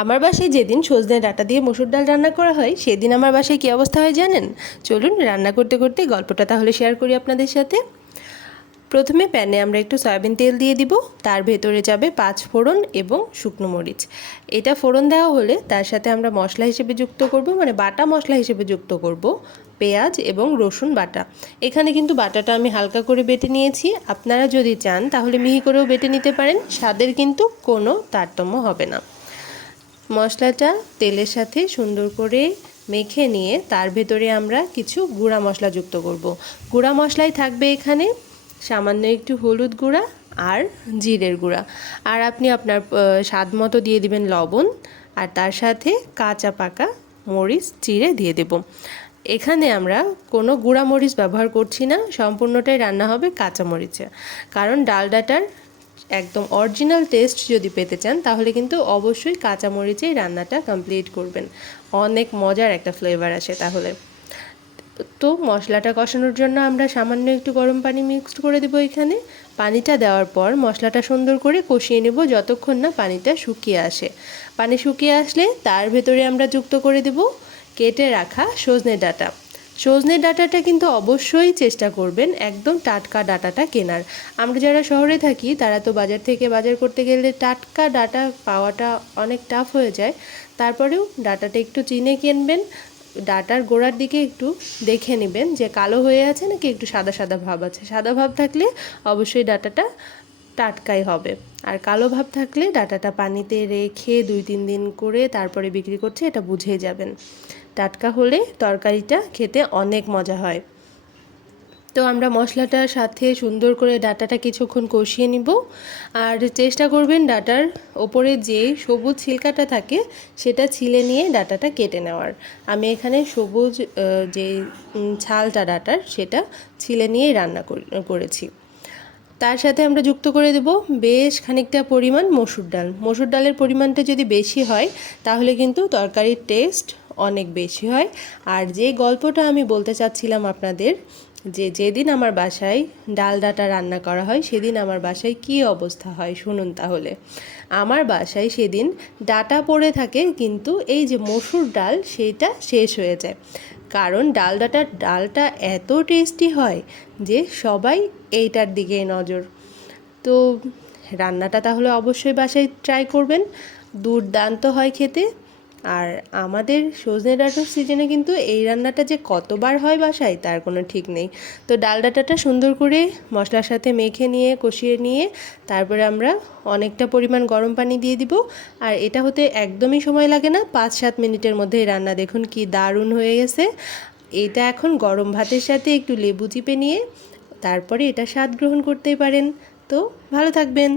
আমার বাসায় যেদিন সজনে ডাঁটা দিয়ে মসুর ডাল রান্না করা হয় সেদিন আমার বাসায় কী অবস্থা হয় জানেন? চলুন রান্না করতে করতে গল্পটা তাহলে শেয়ার করি আপনাদের সাথে। প্রথমে প্যানে আমরা একটু সয়াবিন তেল দিয়ে দিব, তার ভেতরে যাবে 5 ফোড়ন এবং শুকনো মরিচ। এটা ফোড়ন দেওয়া হলে তার সাথে আমরা মশলা হিসেবে যুক্ত করব, মানে বাটা মশলা হিসেবে যুক্ত করব পেঁয়াজ এবং রসুন বাটা। এখানে কিন্তু বাটাটা আমি হালকা করে বেটে নিয়েছি, আপনারা যদি চান তাহলে মিহি করেও বেটে নিতে পারেন, স্বাদের কিন্তু কোনো তারতম্য হবে না। মশলাটা তেলের সাথে সুন্দর করে মেখে নিয়ে তার ভেতরে আমরা কিছু গুঁড়া মশলা যুক্ত করব। গুঁড়া মশলাই থাকবে এখানে সামান্য একটু হলুদ গুঁড়া আর জিরের গুঁড়া, আর আপনি আপনার স্বাদ মতো দিয়ে দিবেন লবণ, আর তার সাথে কাঁচা পাকা মরিচ চিড়ে দিয়ে দেব। এখানে আমরা কোনো গুঁড়া মরিচ ব্যবহার করছি না, সম্পূর্ণটাই রান্না হবে কাঁচা মরিচে, কারণ ডাল ডাঁটার একদম অরিজিনাল টেস্ট যদি পেতে চান তাহলে কিন্তু অবশ্যই কাঁচা মরিচেই রান্নাটা কমপ্লিট করবেন, অনেক মজার একটা ফ্লেভার আসে তাহলে। তো মশলাটা কষানোর জন্য আমরা সামান্য একটু গরম পানি মিক্সড করে দেবো এখানে। পানিটা দেওয়ার পর মশলাটা সুন্দর করে কষিয়ে নেব যতক্ষণ না পানিটা শুকিয়ে আসে। পানি শুকিয়ে আসলে তার ভেতরে আমরা যুক্ত করে দেব কেটে রাখা সজনে ডাঁটা। সজনে ডাঁটাটা কিন্তু অবশ্যই চেষ্টা করবেন একদম টাটকা ডাঁটাটা কেনার। আমরা যারা শহরে থাকি তারা তো বাজার থেকে বাজার করতে গেলে টাটকা ডাঁটা পাওয়াটা অনেক টাফ হয়ে যায়, তারপরেও ডাঁটাটা একটু চিনে কিনবেন। ডাঁটার গোড়ার দিকে একটু দেখে নেবেন যে কালো হয়ে আছে নাকি একটু সাদা সাদা ভাব আছে। সাদা ভাব থাকলে অবশ্যই ডাঁটাটা টাটকাই হবে, আর কালো ভাব থাকলে ডাঁটাটা পানিতে রেখে 2-3 দিন করে তারপরে বিক্রি করছে, এটা বুঝেই যাবেন। টাটকা হলে তরকারিটা খেতে অনেক মজা হয়। তো আমরা মশলাটার সাথে সুন্দর করে ডাঁটাটা কিছুক্ষণ কষিয়ে নিব, আর চেষ্টা করবেন ডাঁটার ওপরে যে সবুজ ছিলকাটা থাকে সেটা ছিলে নিয়ে ডাঁটাটা কেটে নেওয়ার। আমি এখানে সবুজ যে ছালটা ডাঁটার সেটা ছিলে নিয়েই রান্না করেছি। তার সাথে আমরা যুক্ত করে দেব বেশ খানিকটা পরিমাণ মসুর ডাল। মসুর ডালের পরিমাণটা যদি বেশি হয় তাহলে কিন্তু তরকারির টেস্ট অনেক বেশি হয়। আর যে গল্পটা আমি বলতে চাচ্ছিলাম আপনাদের, যে যেদিন আমার বাসায় ডাল ডাঁটা রান্না করা হয় সেদিন আমার বাসায় কী অবস্থা হয় শুনুন তাহলে। আমার বাসায় সেদিন ডাঁটা পড়ে থাকে কিন্তু এই যে মসুর ডাল সেটা শেষ হয়ে যায়, কারণ ডালটা এত টেস্টি হয় যে সবাই এইটার দিকেই নজর। তো রান্নাটা তাহলে অবশ্যই বাসায় ট্রাই করবেন, দুর্দান্ত হয় খেতে। আর আমাদের সজনে ডাঁটার সিজনে কিন্তু এই রান্নাটা যে কতবার হয় বাসায় তার কোনো ঠিক নেই। তো ডাল ডাঁটাটা সুন্দর করে মশলার সাথে মেখে নিয়ে কষিয়ে নিয়ে তারপরে আমরা অনেকটা পরিমাণ গরম পানি দিয়ে দিব, আর এটা হতে একদমই সময় লাগে না, 5-7 মিনিটের মধ্যেই রান্না দেখুন কি দারুণ হয়ে গেছে। এটা এখন গরম ভাতের সাথে একটু লেবু চিপে নিয়ে তারপরে এটা স্বাদ গ্রহণ করতেই পারেন। তো ভালো থাকবেন।